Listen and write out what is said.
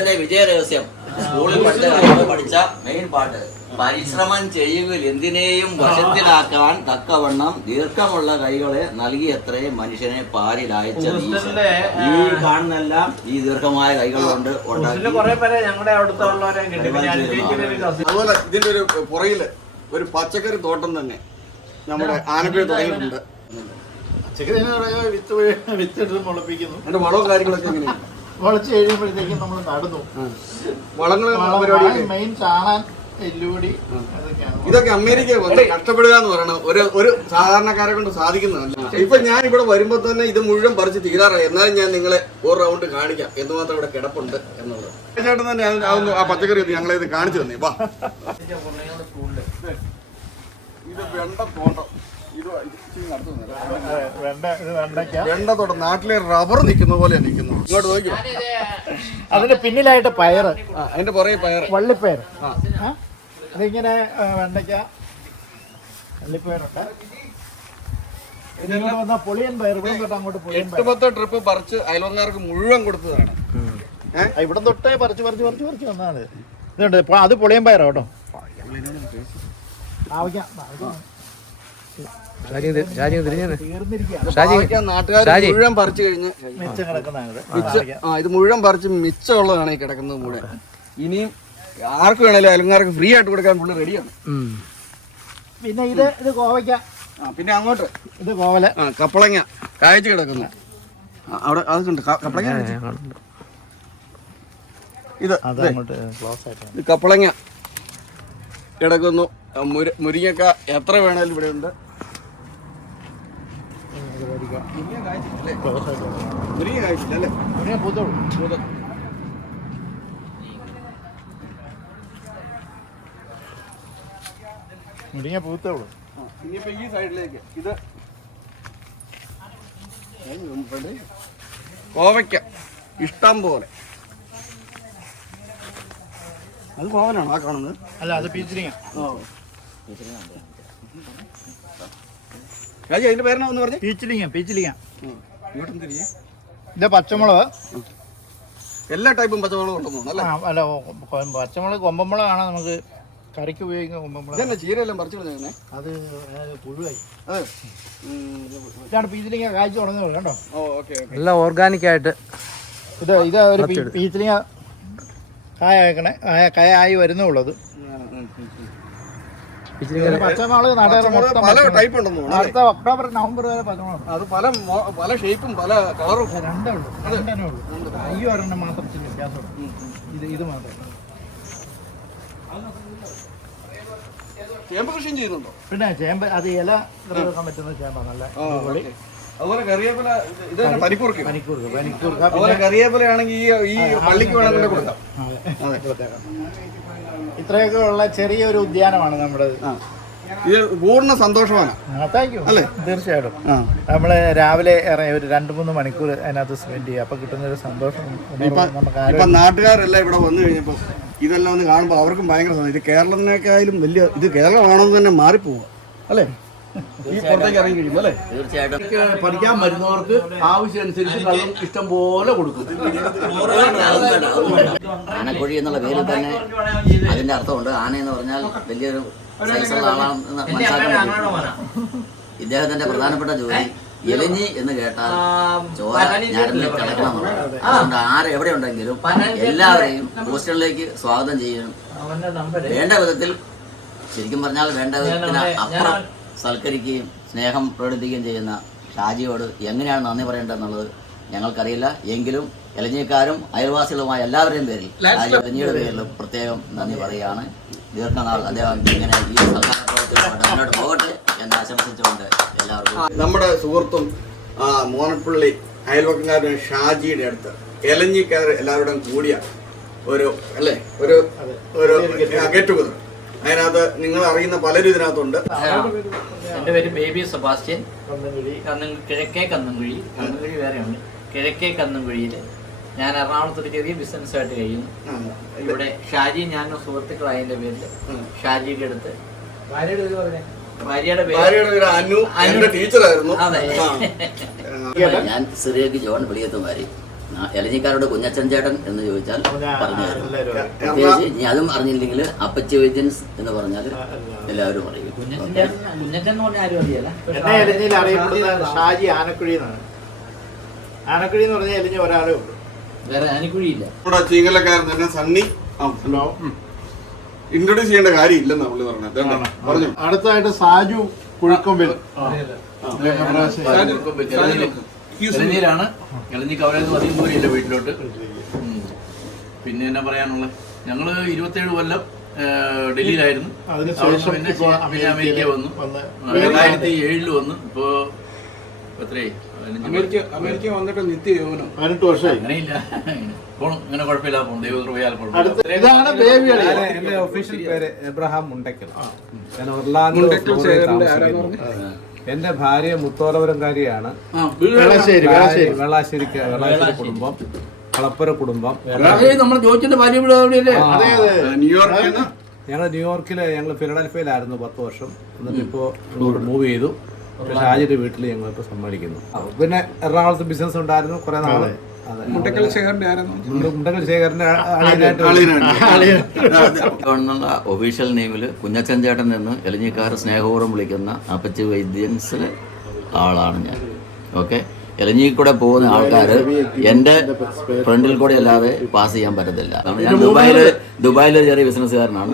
അതിന്റെ വിജയരഹസ്യം സ്കൂളിൽ പഠിച്ച മെയിൻ പാട്ട് പരിശ്രമം ചെയ്യുകയിൽ എന്തിനേയും വശത്തിലാക്കാൻ തക്കവണ്ണം ദീർഘമുള്ള കൈകളെ നൽകിയത്രേ മനുഷ്യനെ പാരിലയച്ചത്. ഈ കാണുന്നെല്ലാം ഈ ദീർഘമായ കൈകൾ കൊണ്ട് അതുപോലെ ഇതിന്റെ ഒരു പുറകില് ഒരു പച്ചക്കറി തോട്ടം തന്നെ നമ്മുടെ ആനപ്പുഴ തുടങ്ങിയിട്ടുണ്ട്. വിത്തെടുത്ത് മുളപ്പിക്കുന്നു. അതിന്റെ വളവും കാര്യങ്ങളൊക്കെ എങ്ങനെയാണ്? മുളച്ച് കഴിയുമ്പോഴത്തേക്കും നമ്മൾ നടുന്നു. വളങ്ങൾ മെയിൻ ചാണാൻ, എല്ലുപൊടി, അതൊക്കെയാണ്. ഇതൊക്കെ അമേരിക്ക കഷ്ടപ്പെടുക എന്ന് പറയുന്നത് ഒരു സാധാരണക്കാരെ കൊണ്ട് സാധിക്കുന്നതല്ല. ഇപ്പൊ ഞാൻ ഇവിടെ വരുമ്പോ തന്നെ ഇത് മുഴുവൻ പറിച്ച് തീരാറായി. എന്നാലും ഞാൻ നിങ്ങളെ ഒരു റൗണ്ട് കാണിക്കാം എന്തുമാത്രം ഇവിടെ കിടപ്പുണ്ട് എന്നുള്ളത്. ചേട്ടൻ തന്നെ ആ പച്ചക്കറി ഞങ്ങളെ ഇത് കാണിച്ചു തന്നെ. വാ, ഇത് വെണ്ട തോട്ടം. വെണ്ട തോട്ടം നാട്ടിലെ റബ്ബർ നിൽക്കുന്ന പോലെ നിൽക്കുന്നു. ഇങ്ങോട്ട് നോക്കിയോ, അതിന്റെ പിന്നിലായിട്ട് പയറ്, അതിന്റെ പുറകെ പയർ, വള്ളിപ്പയർ. അതിങ്ങനെ വെണ്ടയ്ക്ക, വള്ളിപ്പയറുണ്ട്. വന്ന പൊളിയൻ പയർ. ഇവിടെ തൊട്ട് അങ്ങോട്ട് 8-10 ട്രിപ്പ് പറിച്ച് അയൽവക്കാർക്ക് മുഴുവൻ കൊടുത്തതാണ്. ഇവിടെ തൊട്ടേ പറിച്ച് വന്നതാണ്. ഇതുണ്ട്, അത് പൊളിയൻ പയറാ കേട്ടോ. നാട്ടുകാർ മുഴുവൻ പറിച്ചു കഴിഞ്ഞ് മിച്ചം കിടക്കുന്നതാണ്. ഇത് മുഴുവൻ പറിച്ച് മിച്ചമുള്ളതാണ് ഈ കിടക്കുന്നത് മുഴുവൻ. ഇനിയും ആർക്ക് വേണേലും അയൽക്കാർക്ക് ഫ്രീ ആയിട്ട് കൊടുക്കാൻ പുള്ളി റെഡിയാണ്. പിന്നെ ഇത് കോവയ്ക്ക. പിന്നെ അങ്ങോട്ട് ഇത് കോവല, കപ്പളങ്ങ കായ്ച്ചു കിടക്കുന്നു. അവിടെ അതുണ്ട് കപ്പളങ്ങ. ഇത് കപ്പളങ്ങ കിടക്കുന്നു. മുരിങ്ങക്ക എത്ര വേണേലും ഇവിടെ ഉണ്ട്. മുരിങ്ങ കായ്ച്ചില്ല അല്ലേ? മുരിങ്ങ പൂത്തോളൂ. ഇനിയിപ്പോ ഈ സൈഡിലേക്ക് ഇത് കോവയ്ക്ക ഇഷ്ടം പോലെ. അത് കോവലാണോ ആ കാണുന്നത്? അല്ല, അത് പീച്ചിലിങ്ങ. രാജി, അതിന്റെ പേരെന്നാ ഒന്ന് പറഞ്ഞു? പീച്ചിലിങ്ങ. ഇത് പച്ചമുളക്, എല്ലാ ടൈപ്പും പച്ചമുളക് ഉണ്ടെന്ന് അല്ലേ? അല്ല, പച്ചമുളക് കൊമ്പമുളകാണ് നമുക്ക് കറിക്ക് ഉപയോഗിക്കുന്ന കൊമ്പമുളക്. ചീരയെല്ലാം പറിച്ചു കളഞ്ഞേ. അത് പുഴുവായി. ഇതാണ് പീച്ചിലിങ്ങ കായ്ച്ചു തുടങ്ങുന്നത് കേട്ടോ. എല്ലാം ഓർഗാനിക് ആയിട്ട്. ഇത് ഒരു പീച്ചിലിങ്ങ കായായി വരുന്നേ ഉള്ളത്. പച്ചമുളക് പല ടൈപ്പ് ഉണ്ടെന്ന് അടുത്ത ഒക്ടോബർ നവംബർ വരെ പച്ചമുളക്. അത് പല ഷേപ്പും പല കളറും. രണ്ടേ ഉള്ളൂ. ഈ ഒരെണ്ണം മാത്രം വ്യത്യാസമുണ്ട്. ഇത് മാത്രം. ചേമ്പ് കൃഷിയും ചെയ്യുന്നുണ്ടോ? പിന്നെ ചേമ്പ്, അത് ഇല വെക്കാൻ പറ്റുന്ന ചേമ്പാ. നല്ല അതുപോലെ കറിവേപ്പില, ഇത് പനിക്കൂർക്ക. പനിക്കൂർക്ക കറിവേപ്പില ആണെങ്കിൽ ഈ പള്ളിക്ക് വേണമെങ്കിൽ കൊടുക്കാം. ഇത്രയൊക്കെ ഉള്ള ചെറിയൊരു ഉദ്യാനമാണ് നമ്മുടെ. ഇത് പൂർണ്ണ സന്തോഷമാണ്. Thank you. അല്ലേ, തീർച്ചയായിട്ടും. നമ്മള് രാവിലെ ഇറങ്ങി ഒരു 2-3 മണിക്കൂർ അതിനകത്ത് സ്പെൻഡ് ചെയ്യുക. അപ്പൊ കിട്ടുന്നൊരു സന്തോഷം. ഇപ്പൊ നാട്ടുകാരെല്ലാം ഇവിടെ വന്നു കഴിഞ്ഞപ്പോ ഇതെല്ലാം ഒന്ന് കാണുമ്പോൾ അവർക്കും ഭയങ്കര സന്തോഷം. ഇത് കേരളത്തിനേക്കാളും വലിയ ഇത് കേരളമാണെന്ന് തന്നെ മാറിപ്പോവുക അല്ലേ? ഈ പുറത്തേക്ക് ഇറങ്ങി കഴിയുമ്പോൾ അല്ലേ? തീർച്ചയായിട്ടും പഠിക്കാൻ വരുന്നവർക്ക് ആവശ്യമനുസരിച്ച് കള്ളം ഇഷ്ടം പോലെ കൊടുക്കും. ആനക്കൊഴി എന്നുള്ള പേരിൽ തന്നെ അതിന്റെ അർത്ഥമുണ്ട്. ആന എന്ന് പറഞ്ഞാൽ വലിയൊരു സൈസുള്ള ആളാണെന്ന് മനസ്സിലാക്കാൻ. ഇദ്ദേഹത്തിന്റെ പ്രധാനപ്പെട്ട ജോലി എലഞ്ഞി എന്ന് കേട്ടാൽ ചോര ഞാനിൽ കിടക്കണം. അതുകൊണ്ട് എവിടെ ഉണ്ടെങ്കിലും എല്ലാവരെയും ഹോസ്റ്റലിലേക്ക് സ്വാഗതം ചെയ്യണം. വേണ്ട വിധത്തിൽ, ശരിക്കും പറഞ്ഞാൽ വേണ്ട വിധത്തിന് അപ്പുറം സൽക്കരിക്കുകയും സ്നേഹം പ്രകടിപ്പിക്കുകയും ചെയ്യുന്ന ഷാജിയോട് എങ്ങനെയാണ് നന്ദി പറയേണ്ടതെന്നുള്ളത് ഞങ്ങൾക്കറിയില്ല. എങ്കിലും എലഞ്ഞിക്കാരും അയൽവാസികളുമായ എല്ലാവരുടെയും പേരിൽ എലഞ്ഞിയുടെ പേരിൽ പ്രത്യേകം നന്ദി പറയുകയാണ്. ദീർഘനാൾ അദ്ദേഹം ഇങ്ങനെ ഈ സഹകരണ പ്രവർത്തനമായിട്ട് മുന്നോട്ട് പോകട്ടെ എന്ന് ആശംസിച്ചുകൊണ്ട് എല്ലാവർക്കും. നമ്മുടെ സുഹൃത്തും മോനപ്പള്ളി അയൽവക്കാരൻ ഷാജിയുടെ അടുത്ത് എലഞ്ഞിക്കാർ എല്ലാവരുടെയും കൂടിയ ഒരു ഗെറ്റ് ടുഗദർ. അതിനകത്ത് നിങ്ങൾ അറിയുന്ന പലരും ഇതിനകത്തുണ്ട്. എൻ്റെ പേര് ബേബി സെബാസ്റ്റ്യൻ. കിഴക്കേ കന്നംകുഴി വേറെയുണ്ട്. കിഴക്കേ കന്നംകുഴിയിൽ ഞാൻ എറണാകുളത്തൊരു ചെറിയ ബിസിനസ്സായിട്ട് കഴിയുന്നു. ഇവിടെ ഷാജി ഞാനും സുഹൃത്തുക്കളായതിന്റെ പേരിൽ ഷാജിയുടെ അടുത്ത് ഭാര്യയുടെ പേര് അനു, ടീച്ചറായിരുന്നു. ഞാൻ സിറിയക്ക് ജോൺ വെളിയത്തുമാരി. എലഞ്ഞിക്കാരോട് കുഞ്ഞച്ചൻ ചേട്ടൻ എന്ന് ചോദിച്ചാൽ പറഞ്ഞു തരും. എല്ലാവരും അറിയും. പ്രത്യേകിച്ച് ഇനി അതും അറിഞ്ഞില്ലെങ്കിൽ അപ്പച്ചി വൈദ്യൻസ് എന്ന് പറഞ്ഞാൽ എല്ലാവരും അറിയും. കുഞ്ഞച്ചൻ എന്ന് പറഞ്ഞാൽ ആരും അറിയില്ല. എന്നെ എലിഞ്ഞിൽ അറിയപ്പെടുന്ന ഷാജി ആനക്കുഴി എന്നാണ്. ആനക്കുഴി എന്ന് പറഞ്ഞാൽ എലിഞ്ഞ ഒരാളേ ഉള്ളൂ. വേറെ ആനക്കുഴിയില്ല. നമ്മുടെ ചീങ്കലക്കാരൻ തന്നെ സണ്ണി ഹലോ. ഇൻട്രൊഡ്യൂസ് ചെയ്യേണ്ട കാര്യമില്ലെന്നാ പുള്ളി പറഞ്ഞത്. പറഞ്ഞു. അടുത്തായിട്ട് സാജു കുഴുക്കൊമ്പിൽ. ഇളഞ്ഞിയിലാണ്. ഇളഞ്ഞി കവലയിൽ അധികം ദൂരമില്ല വീട്ടിലോട്ട്. പിന്നെ എന്നാ പറയാനുള്ളത്, ഞങ്ങള് 27 കൊല്ലം ഡൽഹിയിലായിരുന്നു. അതിനുശേഷം പിന്നെ അമേരിക്ക വന്നു. 2007 വന്നു. ഇപ്പോ എത്രയായി? അമേരിക്ക വന്നിട്ട് നിത്യ യൗവനം 18 വർഷമായി. അങ്ങനെയില്ല, പോണു. അങ്ങനെ കുഴപ്പമില്ല, പോണു. ദൈവകൃപയാൽ അടുത്ത ഇതാണ് ബേബി അളിയൻ. എന്റെ ഒഫീഷ്യൽ പേര് എബ്രഹാം മുണ്ടക്കൽ. ഞാൻ ഒർലാൻഡോ ഫ്ലോറിഡയിൽ താമസിക്കുന്നു. എന്റെ ഭാര്യ മുത്തോലപുരംകാരിയാണ്. വെള്ളാശ്ശേരി വെള്ളാശ്ശേരി കുടുംബം, കളപ്പുര കുടുംബം. നമ്മൾ ജോയിച്ചിന്റെ ഭാര്യ ഇവിടെ എവിടെയല്ലേ? അതെ അതെ. ന്യൂയോർക്കിൽ ഞങ്ങൾ ന്യൂയോർക്കിൽ, ഞങ്ങൾ ഫിലഡൽഫിയയിലായിരുന്നു 10 വർഷം. എന്നിട്ട് ഇപ്പോൾ ഇങ്ങോട്ട് മൂവ് ചെയ്തു. ഷാജിയുടെ വീട്ടിൽ ഞങ്ങളിപ്പോൾ സമ്മതിക്കുന്നു. പിന്നെ എറണാകുളത്ത് ബിസിനസ് ഉണ്ടായിരുന്നു കുറെ നാള്. മുണ്ടക്കൽ ശേഖരന്റെ എന്നുള്ള ഒഫീഷ്യൽ നെയിമിൽ കുഞ്ഞച്ചൻ ചേട്ടൻ എന്ന് എലഞ്ഞിക്കാർ സ്നേഹപൂർവ്വം വിളിക്കുന്ന അപ്പച്ചി വൈദ്യൻസിൽ ആളാണ് ഞാൻ. ഓക്കെ, എലഞ്ഞി കൂടെ പോകുന്ന ആൾക്കാർ എൻ്റെ ഫ്രണ്ടിൽ കൂടെ അല്ലാതെ പാസ് ചെയ്യാൻ പറ്റത്തില്ല. ഞാൻ ദുബായിൽ ചെറിയ ബിസിനസ്സുകാരനാണ്.